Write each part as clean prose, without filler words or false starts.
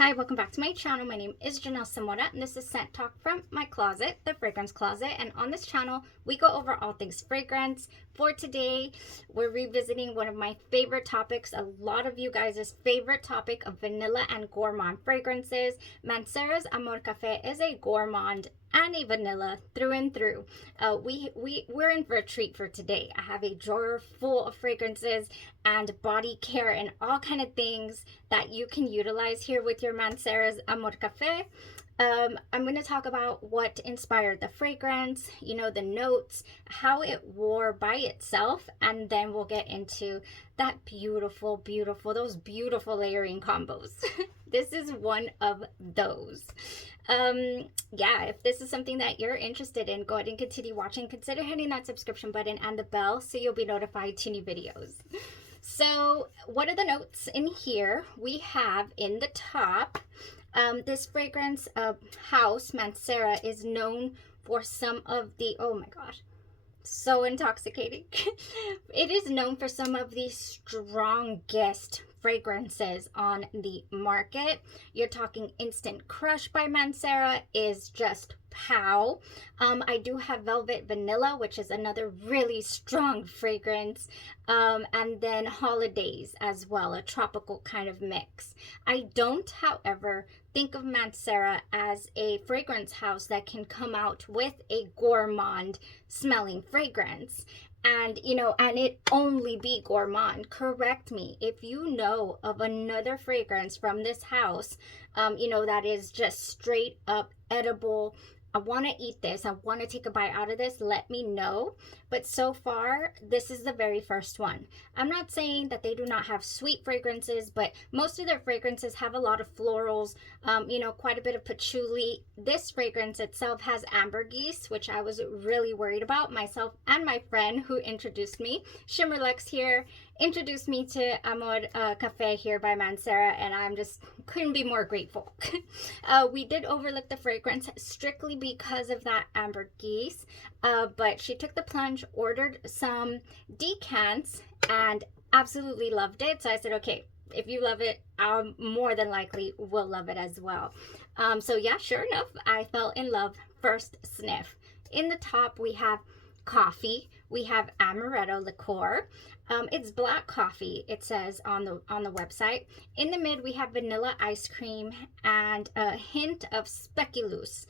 Hi, welcome back to my channel. My name is Janelle Samora, and this is Scent Talk from my closet, the fragrance closet. And on this channel, we go over all things fragrance. For today, we're revisiting one of my favorite topics, a lot of you guys' favorite topic of vanilla and gourmand fragrances. Mancera Amore Cafe is a gourmand and a vanilla through and through. We're in for a treat for today. I have a drawer full of fragrances and body care and all kind of things that you can utilize here with your Mancera Amore Cafe. I'm going to talk about what inspired the fragrance, you know, the notes, how it wore by itself, and then we'll get into that those beautiful layering combos. This is one of those. Yeah, if this is something that you're interested in, go ahead and continue watching. Consider hitting that subscription button and the bell so you'll be notified to new videos. So what are the notes in here? We have in the top, this fragrance of Haus Mancera is known for some of the, oh my gosh, so intoxicating. It is known for some of the strongest fragrances on the market. You're talking Instant Crush by Mancera is just pow. I do have Velvet Vanilla, which is another really strong fragrance, and then Holidays as well, a tropical kind of mix. I don't, however, think of Mancera as a fragrance house that can come out with a gourmand smelling fragrance and it only be gourmand. Correct me if you know of another fragrance from this house that is just straight up edible. I want to eat this, I want to take a bite out of this, let me know. But so far, this is the very first one. I'm not saying that they do not have sweet fragrances, but most of their fragrances have a lot of florals, quite a bit of patchouli. This fragrance itself has ambergris, which I was really worried about. Myself and my friend who introduced me, Shimmerlex here, introduced me to Amore Cafe here by Mancera, and I'm just couldn't be more grateful. We did overlook the fragrance strictly because of that ambergris, but she took the plunge, ordered some decants, and absolutely loved it. So I said, okay, if you love it, more than likely will love it as well. So yeah, sure enough, I fell in love first sniff. In the top, we have coffee. We have amaretto liqueur. It's black coffee, it says on the website. In the mid, we have vanilla ice cream and a hint of speculoos.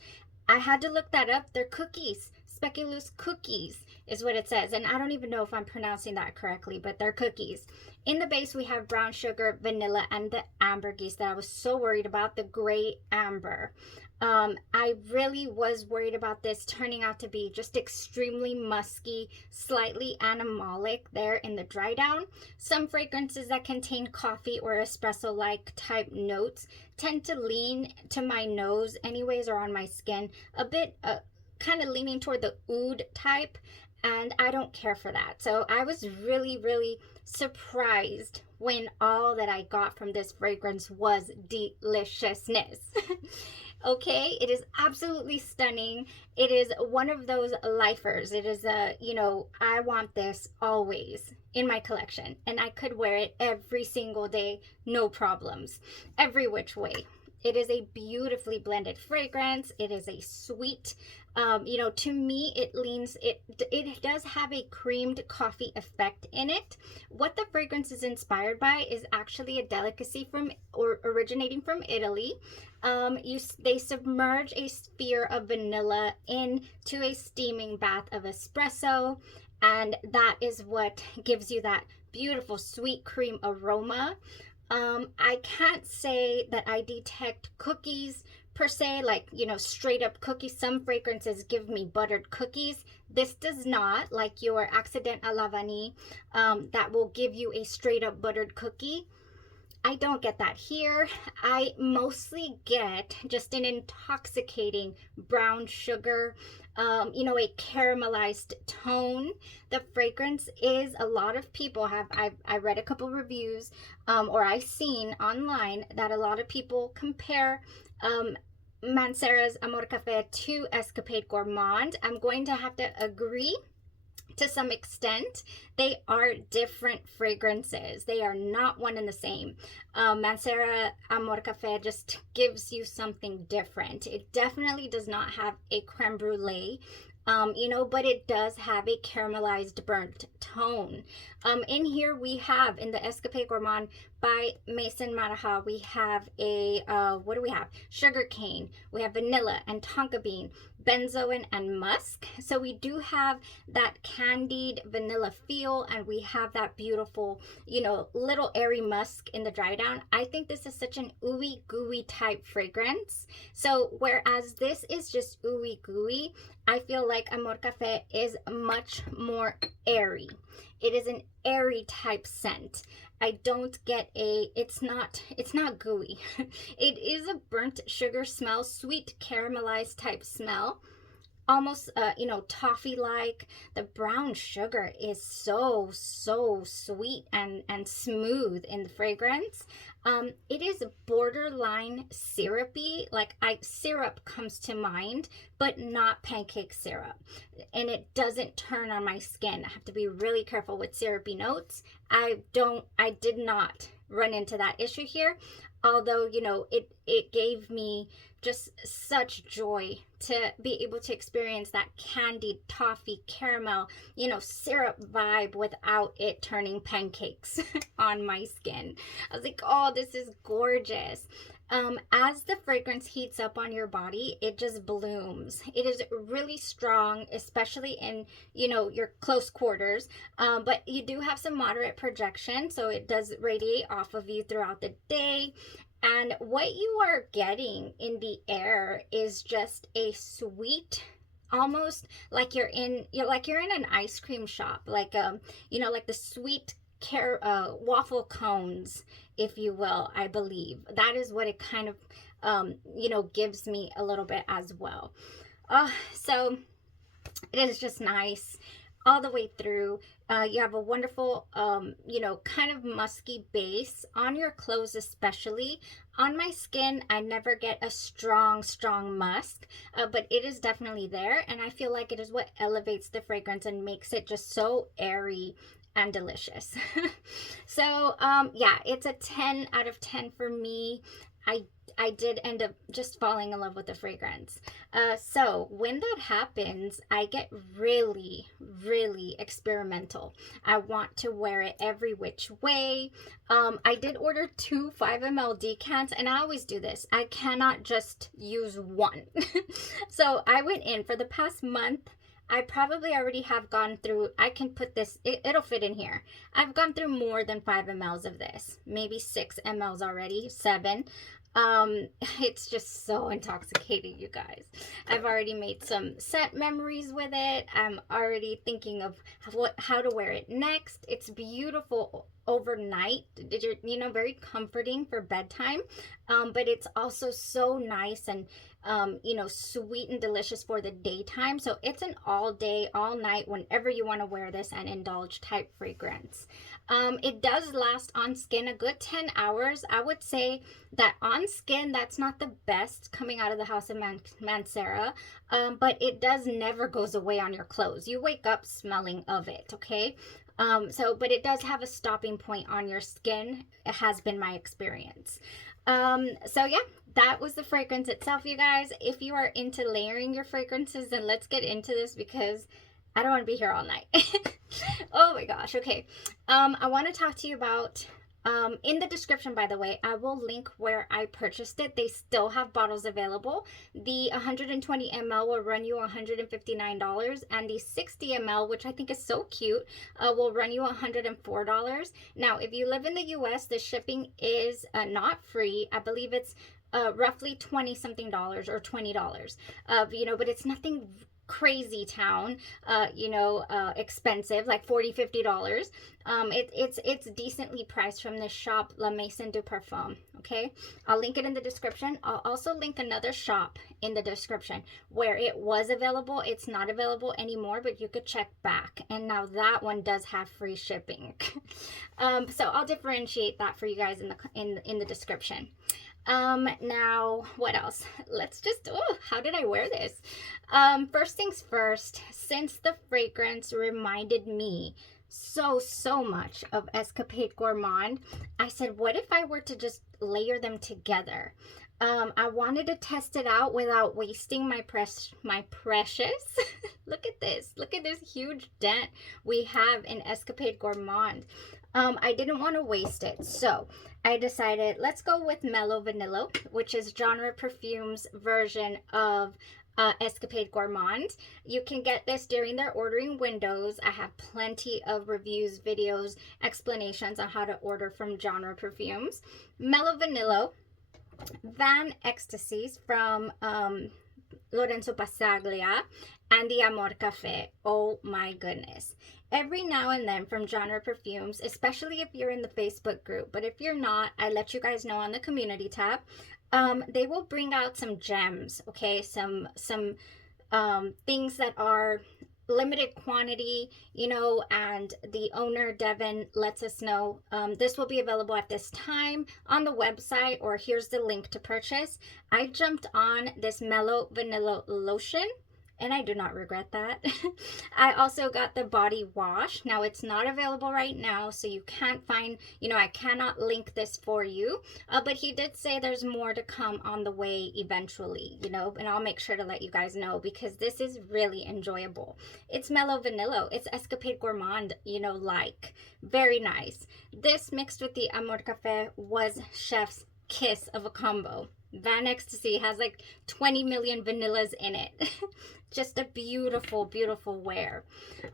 I had to look that up. They're cookies. Speculoos cookies is what it says. And I don't even know if I'm pronouncing that correctly, but they're cookies. In the base, we have brown sugar, vanilla, and the ambergris that I was so worried about, the gray amber. I really was worried about this turning out to be just extremely musky, slightly animalic there in the dry down. Some fragrances that contain coffee or espresso-like type notes tend to lean to my nose anyways, or on my skin, a bit kind of leaning toward the oud type, and I don't care for that. So I was really surprised when all that I got from this fragrance was deliciousness. Okay, it is absolutely stunning. It is one of those lifers. It is I want this always in my collection, and I could wear it every single day, no problems, every which way. It is a beautifully blended fragrance. It is a sweet, to me, it does have a creamed coffee effect in it. What the fragrance is inspired by is actually a delicacy originating from Italy. They submerge a sphere of vanilla into a steaming bath of espresso, and that is what gives you that beautiful sweet cream aroma. I can't say that I detect cookies per se, like, straight up cookies. Some fragrances give me buttered cookies. This does not, like your Accident à la Vanille, that will give you a straight up buttered cookie. I don't get that here. I mostly get just an intoxicating brown sugar, a caramelized tone. The fragrance is, a lot of people have, I read a couple reviews, or I've seen online that a lot of people compare Mancera's Amore Cafe to Escapade Gourmande. I'm going to have to agree to some extent, they are different fragrances. They are not one and the same. Mancera Amore Cafe just gives you something different. It definitely does not have a creme brulee, you know, but it does have a caramelized burnt tone. In here we have, in the Escapade Gourmande by Maison Maraha, we have a, what do we have? Sugar cane, we have vanilla and tonka bean, benzoin and musk. So we do have that candied vanilla feel, and we have that beautiful, you know, little airy musk in the dry down. I think this is such an ooey gooey type fragrance. So whereas this is just ooey gooey, I feel like Amore Cafe is much more airy. It is an airy type scent. I don't get a, it's not gooey. It is a burnt sugar smell, sweet caramelized type smell. Almost, you know, toffee like. The brown sugar is so sweet and smooth in the fragrance. It is borderline syrupy, like syrup comes to mind, but not pancake syrup, and it doesn't turn on my skin. I have to be really careful with syrupy notes. I did not run into that issue here, although, you know, it gave me just such joy to be able to experience that candied toffee caramel, you know, syrup vibe without it turning pancakes on my skin. I was like, oh, this is gorgeous. As the fragrance heats up on your body, it just blooms. It is really strong, especially in, you know, your close quarters, but you do have some moderate projection, so it does radiate off of you throughout the day. And what you are getting in the air is just a sweet, almost like you're in an ice cream shop, like you know, like the sweet waffle cones, if you will. I believe that is what it kind of you know, gives me a little bit as well. So it is just nice all the way through. You have a wonderful, you know, kind of musky base on your clothes, especially. On my skin, I never get a strong musk, but it is definitely there, and I feel like it is what elevates the fragrance and makes it just so airy and delicious. So, yeah, it's a 10 out of 10 for me. I did end up just falling in love with the fragrance. So when that happens, I get really experimental. I want to wear it every which way. I did order 2 5 ml decants, and I always do this. I cannot just use one. So I went in for the past month. I probably already have gone through, I can put this, it'll fit in here. I've gone through more than 5 mLs of this, maybe 6 mLs already, 7. It's just so intoxicating, you guys. I've already made some scent memories with it. I'm already thinking of how to wear it next. It's beautiful overnight, you know, very comforting for bedtime, but it's also so nice and you know, sweet and delicious for the daytime. So it's an all day, all night, whenever you want to wear this and indulge type fragrance. It does last on skin a good 10 hours. I would say that on skin, that's not the best coming out of the House of Mancera, but it does never goes away on your clothes. You wake up smelling of it, okay? But it does have a stopping point on your skin. It has been my experience. So yeah, that was the fragrance itself, you guys. If you are into layering your fragrances, then let's get into this, because I don't want to be here all night. Oh my gosh. Okay. I want to talk to you about, in the description, by the way, I will link where I purchased it. They still have bottles available. The 120 ml will run you $159, and the 60 ml, which I think is so cute, will run you $104. Now, if you live in the US, the shipping is not free. I believe it's roughly 20 something dollars or $20, you know, but it's nothing crazy town, you know, expensive, like $40-50. It's decently priced from this shop, La Maison du Parfum. Okay, I'll link it in the description. I'll also link another shop in the description where it was available. It's not available anymore, but you could check back, and now that one does have free shipping. So I'll differentiate that for you guys in the description. Now what else? Let's just, oh, how did I wear this? First things first, since the fragrance reminded me so much of Escapade Gourmande, I said, what if I were to just layer them together? I wanted to test it out without wasting my precious. Look at this huge dent we have in Escapade Gourmande. I didn't want to waste it, so I decided let's go with Mello Vanillo, which is Genre Perfume's version of Escapade Gourmande. You can get this during their ordering windows. I have plenty of reviews, videos, explanations on how to order from Genre Perfumes. Mello Vanillo, Van Ecstasies from Lorenzo Passaglia, and the Amore Cafe. Oh my goodness. Every now and then from Genre Perfumes, especially if you're in the Facebook group, but if you're not, I let you guys know on the community tab, they will bring out some gems, okay? Some things that are limited quantity, you know, and the owner Devin lets us know this will be available at this time on the website, or here's the link to purchase. I jumped on this Mello Vanilla lotion and I do not regret that. I also got the body wash. Now it's not available right now, so you can't find, you know, I cannot link this for you, but he did say there's more to come on the way eventually, you know, and I'll make sure to let you guys know because this is really enjoyable. It's Mello Vanillo. It's Escapade Gourmande, you know, like very nice. This mixed with the Amore Cafe was chef's kiss of a combo. Van Ecstasy has like 20 million vanillas in it. Just a beautiful, beautiful wear.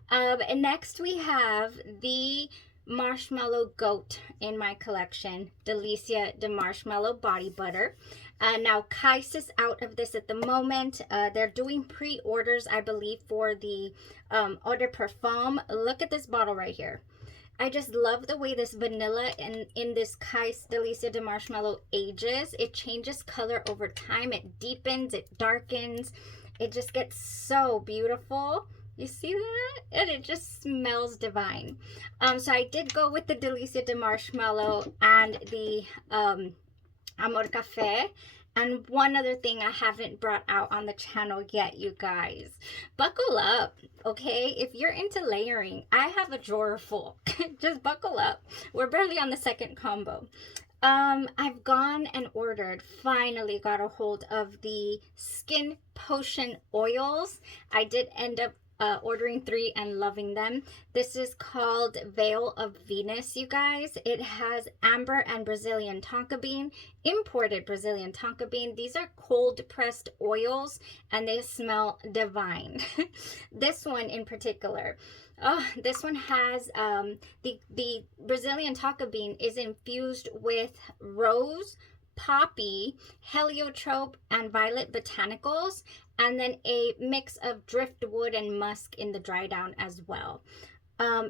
And next we have the Marshmallow Goat in my collection. Delicia de Marshmallow Body Butter. Now, Kais is out of this at the moment. They're doing pre-orders, I believe, for the Eau de Parfum. Look at this bottle right here. I just love the way this vanilla in this Kais Delicia de Marshmallow ages. It changes color over time. It deepens, it darkens. It just gets so beautiful. You see that? And it just smells divine. So I did go with the Delicia de Marshmallow and the Amore Cafe. And one other thing I haven't brought out on the channel yet, you guys. Buckle up, okay? If you're into layering, I have a drawer full. Just buckle up. We're barely on the second combo. I've gone and ordered, finally got a hold of the Skin Potion oils. I did end up ordering 3 and loving them. This is called Veil of Venus, you guys. It has amber and Brazilian tonka bean, imported Brazilian tonka bean. These are cold pressed oils and they smell divine. This one in particular, oh, this one has the Brazilian tonka bean is infused with rose, poppy, heliotrope, and violet botanicals, and then a mix of driftwood and musk in the dry down as well.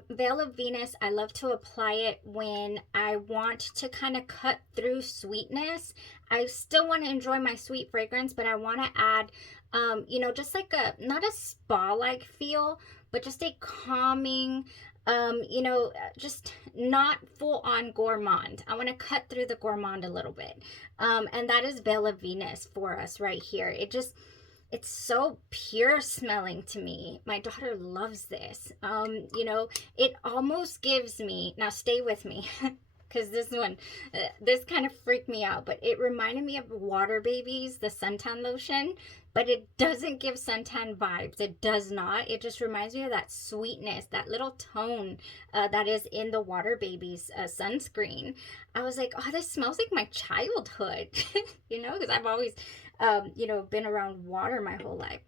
Veil of Venus, I love to apply it when I want to kind of cut through sweetness. I still want to enjoy my sweet fragrance, but I want to add, you know, just like a, not a spa-like feel, but just a calming, you know, just not full-on gourmand. I want to cut through the gourmand a little bit. And that is Veil of Venus for us right here. It just, it's so pure smelling to me. My daughter loves this. You know, it almost gives me, now stay with me, because this one, this kind of freaked me out, but it reminded me of Water Babies, the suntan lotion, but it doesn't give suntan vibes. It does not. It just reminds me of that sweetness, that little tone that is in the Water Babies sunscreen. I was like, oh, this smells like my childhood, you know, because I've always, you know, been around water my whole life.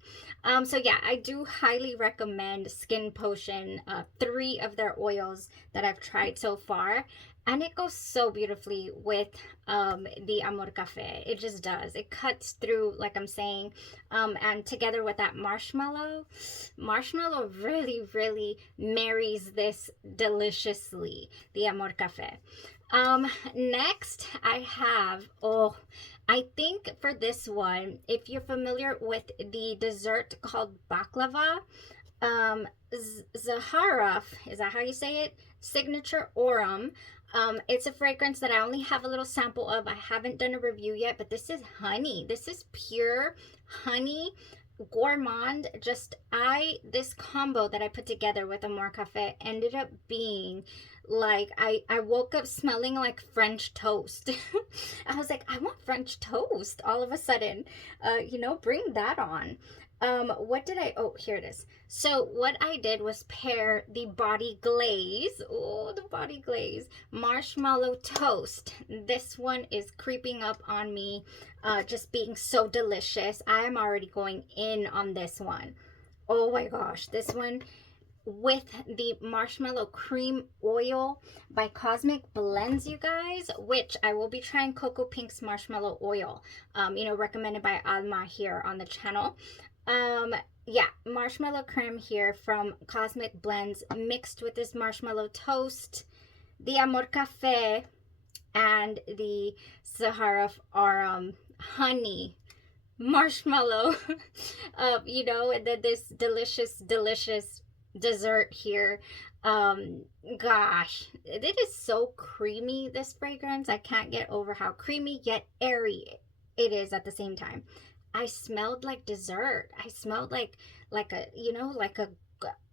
So yeah, I do highly recommend Skin Potion, 3 of their oils that I've tried so far. And it goes so beautifully with the Amore Cafe. It just does. It cuts through, like I'm saying, and together with that marshmallow really, really marries this deliciously, the Amore Cafe. Next, I have, oh, I think for this one, if you're familiar with the dessert called baklava, Zaharov, is that how you say it? Signature Aurum. It's a fragrance that I only have a little sample of. I haven't done a review yet, but this is honey. This is pure honey. Gourmand. This combo that I put together with Amore Cafe ended up being like, I woke up smelling like French toast. I was like, I want French toast all of a sudden. Bring that on. What did oh, here it is. So what I did was pair the body glaze, oh, the body glaze, marshmallow toast. This one is creeping up on me, just being so delicious. I am already going in on this one. Oh my gosh, this one with the marshmallow cream oil by Cosmic Blends, you guys, which I will be trying Cocoa Pink's marshmallow oil, recommended by Alma here on the channel. Yeah, marshmallow creme here from Cosmic Blends mixed with this marshmallow toast, the Amore Cafe, and the Sahara Aram honey marshmallow. And then this delicious dessert here. Gosh, it is so creamy, this fragrance. I can't get over how creamy yet airy it is at the same time. I smelled like dessert. I smelled like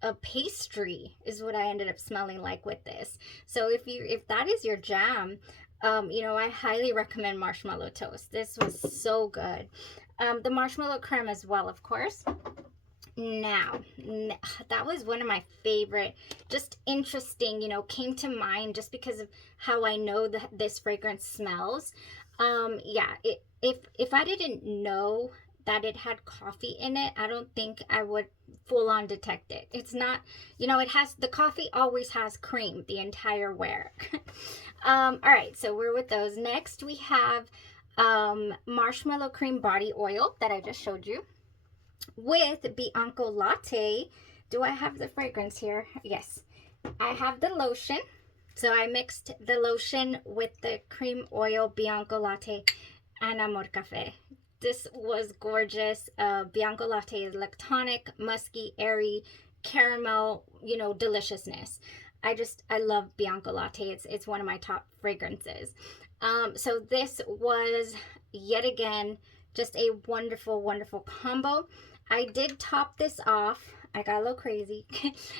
a pastry is what I ended up smelling like with this. So if that is your jam, I highly recommend marshmallow toast. This was so good. The marshmallow creme as well, of course. Now, that was one of my favorite, just interesting, came to mind just because of how I know that this fragrance smells. Yeah, if I didn't know that it had coffee in it, I don't think I would full on detect it. It's not, the coffee always has cream the entire wear. All right, so we're with those. Next we have marshmallow cream body oil that I just showed you with Bianco Latte. Do I have the fragrance here? Yes, I have the lotion. So I mixed the lotion with the cream oil, Bianco Latte, and Amore Cafe. This was gorgeous. Bianco Latte is lactonic, musky, airy, caramel, deliciousness. I love Bianco Latte. It's one of my top fragrances. So this was yet again just a wonderful combo. I did top this off. I got a little crazy.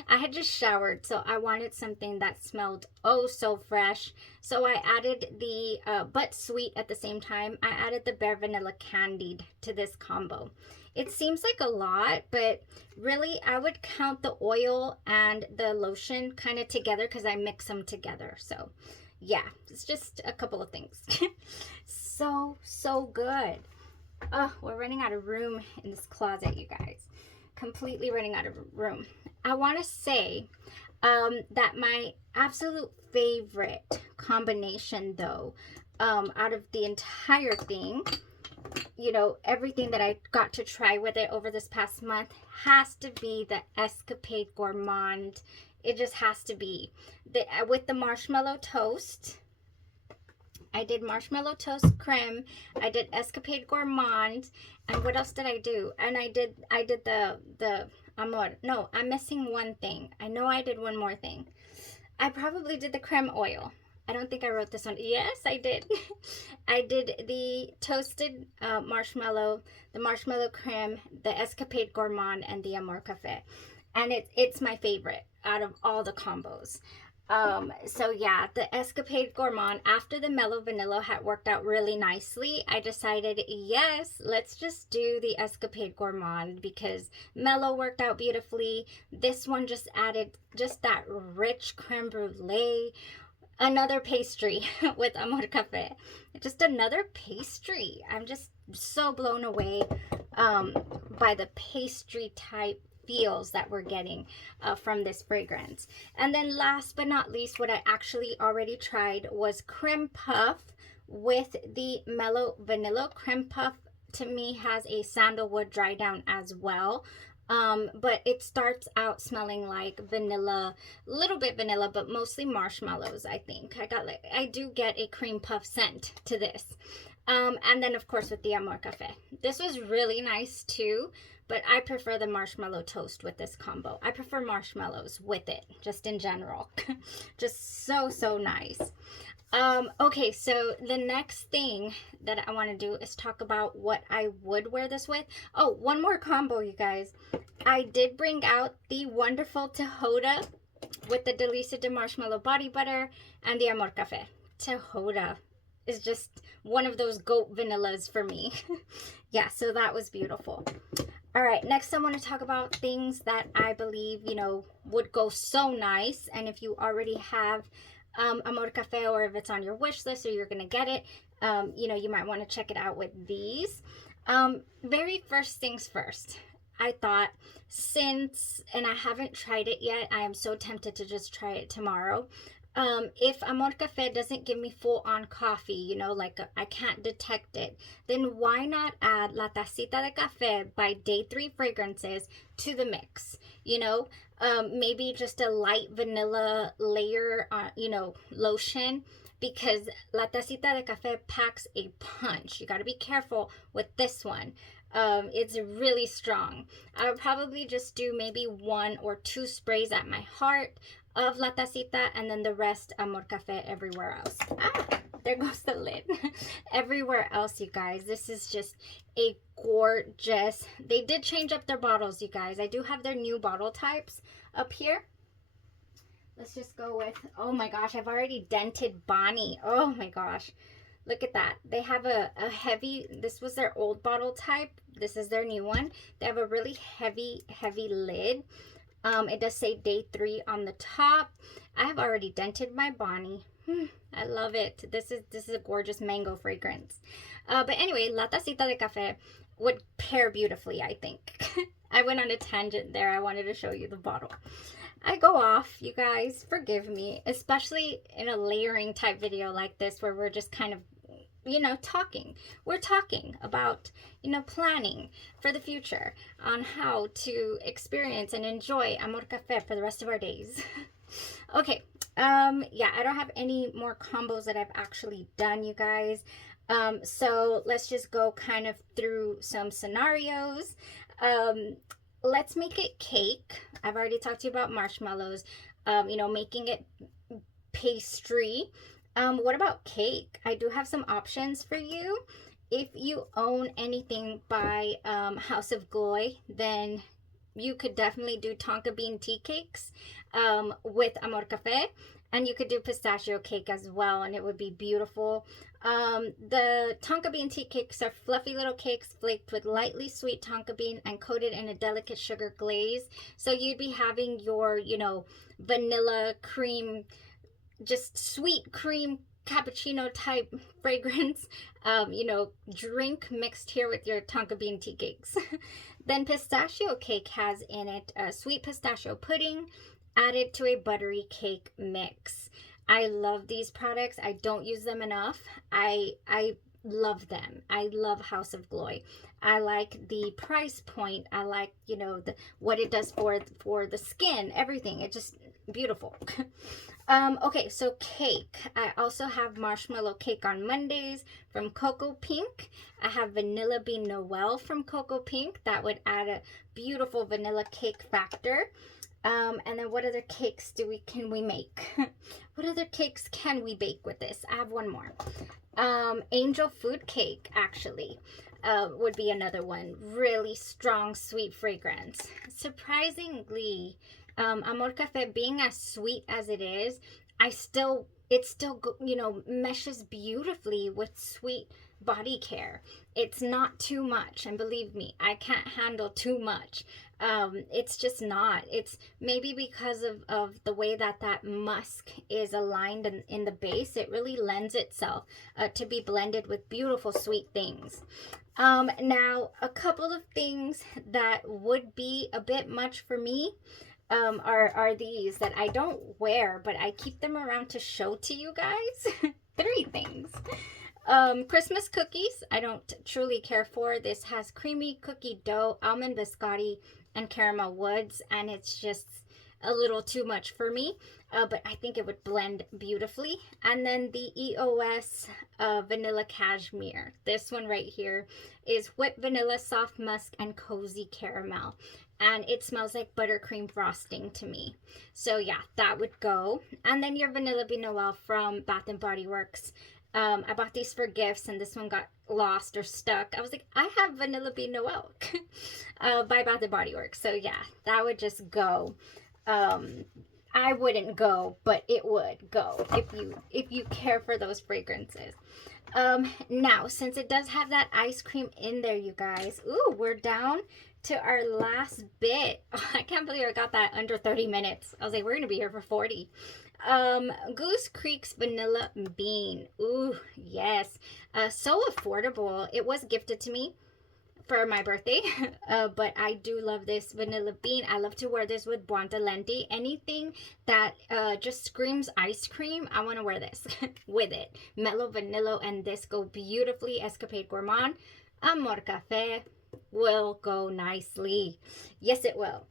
I had just showered, so I wanted something that smelled oh so fresh. So I added the, but sweet at the same time, I added the Bare Vanilla Candied to this combo. It seems like a lot, but really I would count the oil and the lotion kind of together because I mix them together. So yeah, it's just a couple of things. So good. Oh, we're running out of room in this closet, you guys. Completely running out of room. I want to say that my absolute favorite combination, though, out of the entire thing, everything that I got to try with it over this past month, has to be the Escapade Gourmande. It just has to be. With the marshmallow toast. I did marshmallow toast creme. I did Escapade Gourmande. And what else did I do? And I did the Amore. No, I'm missing one thing. I know I did one more thing. I probably did the creme oil. I don't think I wrote this one. Yes, I did. I did the toasted marshmallow, the marshmallow creme, the Escapade Gourmande, and the Amore Cafe. And it's my favorite out of all the combos. So yeah, the Escapade Gourmande, after the Mello Vanilla had worked out really nicely, I decided, yes, let's just do the Escapade Gourmande because Mello worked out beautifully. This one just added just that rich creme brulee. Another pastry with Amore Cafe. Just another pastry. I'm just so blown away by the pastry type feels that we're getting from this fragrance. And then last but not least, what I actually already tried was Creme Puff with the Mello Vanilla. Creme Puff to me has a sandalwood dry down as well. But it starts out smelling like vanilla, little bit vanilla, but mostly marshmallows. I think I do get a cream puff scent to this. And then of course with the Amore Cafe. This was really nice too, but I prefer the marshmallow toast with this combo. I prefer marshmallows with it, just in general. Just so, so nice. Okay, so the next thing that I want to do is talk about what I would wear this with. Oh, one more combo, you guys. I did bring out the wonderful Tejoda with the Delicia de Marshmallow Body Butter and the Amore Cafe. Tejoda is just one of those goat vanillas for me. Yeah, so that was beautiful. All right, next I want to talk about things that I believe, you know, would go so nice. And if you already have Amore Cafe, or if it's on your wish list or you're going to get it, you know, you might want to check it out with these. Very first things first. I thought since, and I haven't tried it yet, I am so tempted to just try it tomorrow. If Amore Cafe doesn't give me full on coffee, you know, like I can't detect it, then why not add La Tacita de Café by Day 3 Fragrances to the mix? You know, maybe just a light vanilla layer, you know, lotion, because La Tacita de Café packs a punch. You got to be careful with this one. It's really strong. I would probably just do maybe 1 or 2 sprays at my heart of La Tacita, and then the rest Amore Cafe everywhere else. There goes the lid. Everywhere else, you guys, this is just a gorgeous, they did change up their bottles, you guys. I do have their new bottle types up here. Let's just go with, oh my gosh, I've already dented Bonnie. Oh my gosh, look at that. They have a heavy, this was their old bottle type, this is their new one. They have a really heavy lid. It does say Day 3 on the top. I have already dented my Bonnie. I love it. This is a gorgeous mango fragrance. But anyway, La Tacita de Café would pair beautifully, I think. I went on a tangent there. I wanted to show you the bottle. I go off, you guys. Forgive me, especially in a layering type video like this where we're just kind of, you know, talking. We're talking about, you know, planning for the future on how to experience and enjoy Amore Cafe for the rest of our days. Okay, yeah, I don't have any more combos that I've actually done, you guys. So let's just go kind of through some scenarios. Let's make it cake. I've already talked to you about marshmallows, you know, making it pastry. What about cake? I do have some options for you. If you own anything by House of Gloi, then you could definitely do Tonka bean tea cakes with Amore Cafe, and you could do pistachio cake as well, and it would be beautiful. The Tonka bean tea cakes are fluffy little cakes flaked with lightly sweet Tonka bean and coated in a delicate sugar glaze. So you'd be having your, you know, vanilla cream, just sweet cream cappuccino type fragrance, you know, drink mixed here with your Tonka bean tea cakes. Then pistachio cake has in it a sweet pistachio pudding added to a buttery cake mix. I love these products. I don't use them enough. I love them. I love House of Gloi. I like the price point. I like, you know, what it does for the skin, everything. It's just beautiful. Okay, so cake. I also have marshmallow cake on Mondays from Cocoa Pink. I have vanilla bean Noel from Cocoa Pink. That would add a beautiful vanilla cake factor. And then what other cakes can we make? What other cakes can we bake with this? I have one more. Angel food cake, actually, would be another one. Really strong, sweet fragrance. Surprisingly, Amore Cafe, being as sweet as it is, it still, you know, meshes beautifully with sweet body care. It's not too much, and believe me, I can't handle too much. It's just not. It's maybe because of the way that musk is aligned in the base. It really lends itself to be blended with beautiful sweet things. Now, a couple of things that would be a bit much for me are these that I don't wear, but I keep them around to show to you guys. 3 things. Christmas cookies, I don't truly care for. This has creamy cookie dough, almond biscotti, and caramel woods, and it's just, a little too much for me, but I think it would blend beautifully. And then the EOS Vanilla Cashmere. This one right here is whipped vanilla, soft musk, and cozy caramel. And it smells like buttercream frosting to me. So yeah, that would go. And then your Vanilla Bean Noel from Bath and Body Works. I bought these for gifts, and this one got lost or stuck. I was like, I have Vanilla Bean Noel by Bath and Body Works. So yeah, that would just go. I wouldn't go, but it would go if you care for those fragrances. Now, since it does have that ice cream in there, you guys, ooh, we're down to our last bit. Oh, I can't believe I got that under 30 minutes. I was like, we're gonna be here for 40. Goose Creek's Vanilla Bean. Ooh, yes. So affordable. It was gifted to me for my birthday, but I do love this Vanilla Bean. I love to wear this with Buonta Lenti. Anything that just screams ice cream, I want to wear this with it. Mello, Vanillo, and this go beautifully. Escapade Gourmande, Amore Cafe will go nicely. Yes, it will.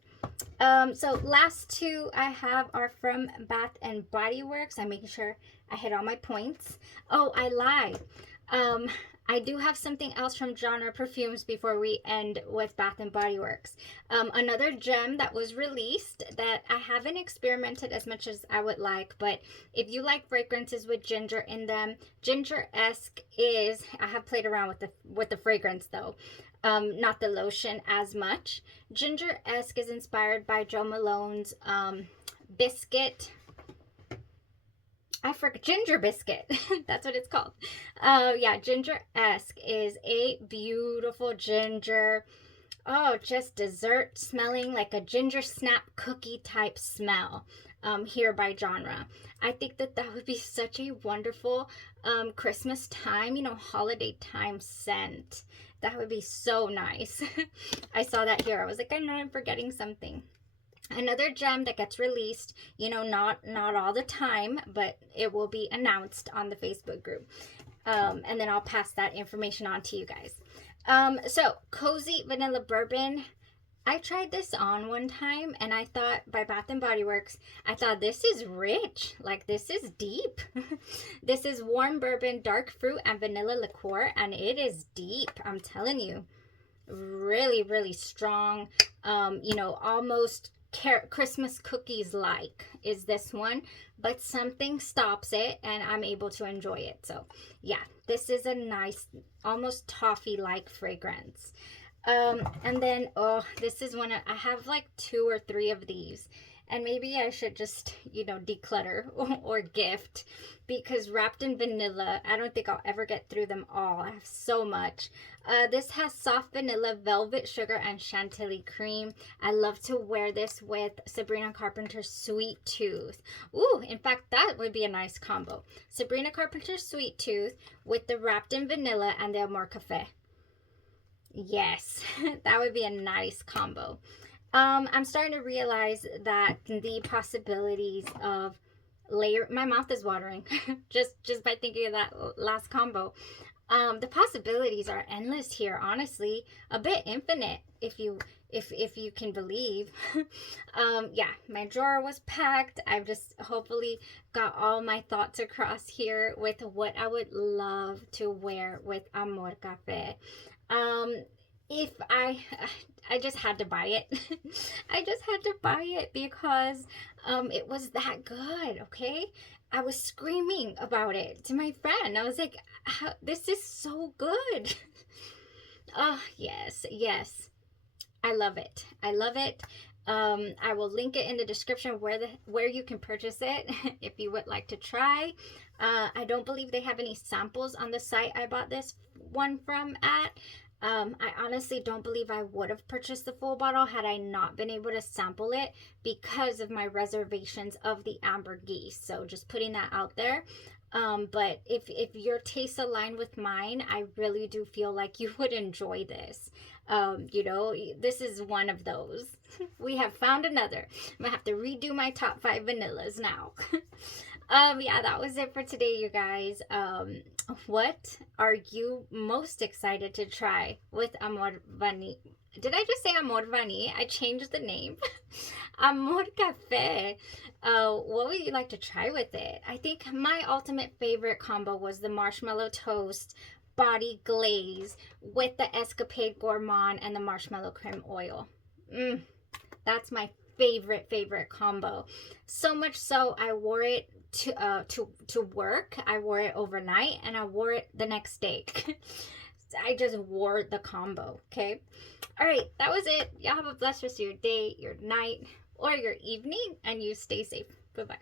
So last two I have are from Bath and Body Works. I'm making sure I hit all my points. Oh, I lied. I do have something else from Genre Perfumes before we end with Bath and Body Works. Another gem that was released that I haven't experimented as much as I would like, but if you like fragrances with ginger in them, Ginger-esque is, I have played around with the fragrance though. Not the lotion as much. Ginger-esque is inspired by Jo Malone's biscuit. I forgot, ginger biscuit. That's what it's called. Yeah, Ginger-esque is a beautiful ginger. Oh, just dessert smelling like a ginger snap cookie type smell. Here by Genre. I think that would be such a wonderful Christmas time, holiday time scent. That would be so nice. I saw that here. I was like, I know I'm forgetting something. Another gem that gets released, not all the time, but it will be announced on the Facebook group. And then I'll pass that information on to you guys. So Cozy Vanilla Bourbon. I tried this on one time, and I thought, by Bath and Body Works, I thought this is rich. Like, this is deep. This is warm bourbon, dark fruit, and vanilla liqueur, and it is deep. I'm telling you, really, really strong. Almost Christmas cookies like is this one, but something stops it, and I'm able to enjoy it. So yeah, this is a nice, almost toffee like fragrance. And then, this is one, I have like 2 or 3 of these, and maybe I should just, declutter or gift, because wrapped in vanilla, I don't think I'll ever get through them all. I have so much. This has soft vanilla, velvet sugar, and chantilly cream. I love to wear this with Sabrina Carpenter's Sweet Tooth. Ooh, in fact, that would be a nice combo. Sabrina Carpenter's Sweet Tooth with the wrapped in vanilla and the Amore Cafe. Yes, that would be a nice combo. I'm starting to realize that the possibilities of my mouth is watering just by thinking of that last combo. The possibilities are endless here, honestly, a bit infinite if you can believe. Yeah, my drawer was packed. I've just hopefully got all my thoughts across here with what I would love to wear with Amore Cafe. If I just had to buy it. I just had to buy it because it was that good, okay? I was screaming about it to my friend. I was like, this is so good. Oh, yes, yes. I love it. I love it. I will link it in the description where you can purchase it if you would like to try. I don't believe they have any samples on the site I bought this one from at. I honestly don't believe I would have purchased the full bottle had I not been able to sample it because of my reservations of the amber geese. So just putting that out there. But if your tastes align with mine, I really do feel like you would enjoy this. This is one of those. We have found another. I'm gonna have to redo my top 5 vanillas now. Yeah, that was it for today, you guys. What are you most excited to try with Amor Vani? Did I just say Amor Vani? I changed the name. Amor Cafe. What would you like to try with it? I think my ultimate favorite combo was the marshmallow toast body glaze with the Escapade Gourmand and the marshmallow creme oil. That's my favorite combo. So much so I wore it to work. I wore it overnight and I wore it the next day. I just wore the combo. Okay. All right, that was it. Y'all have a blessed rest of your day, your night, or your evening, and you stay safe. Bye bye.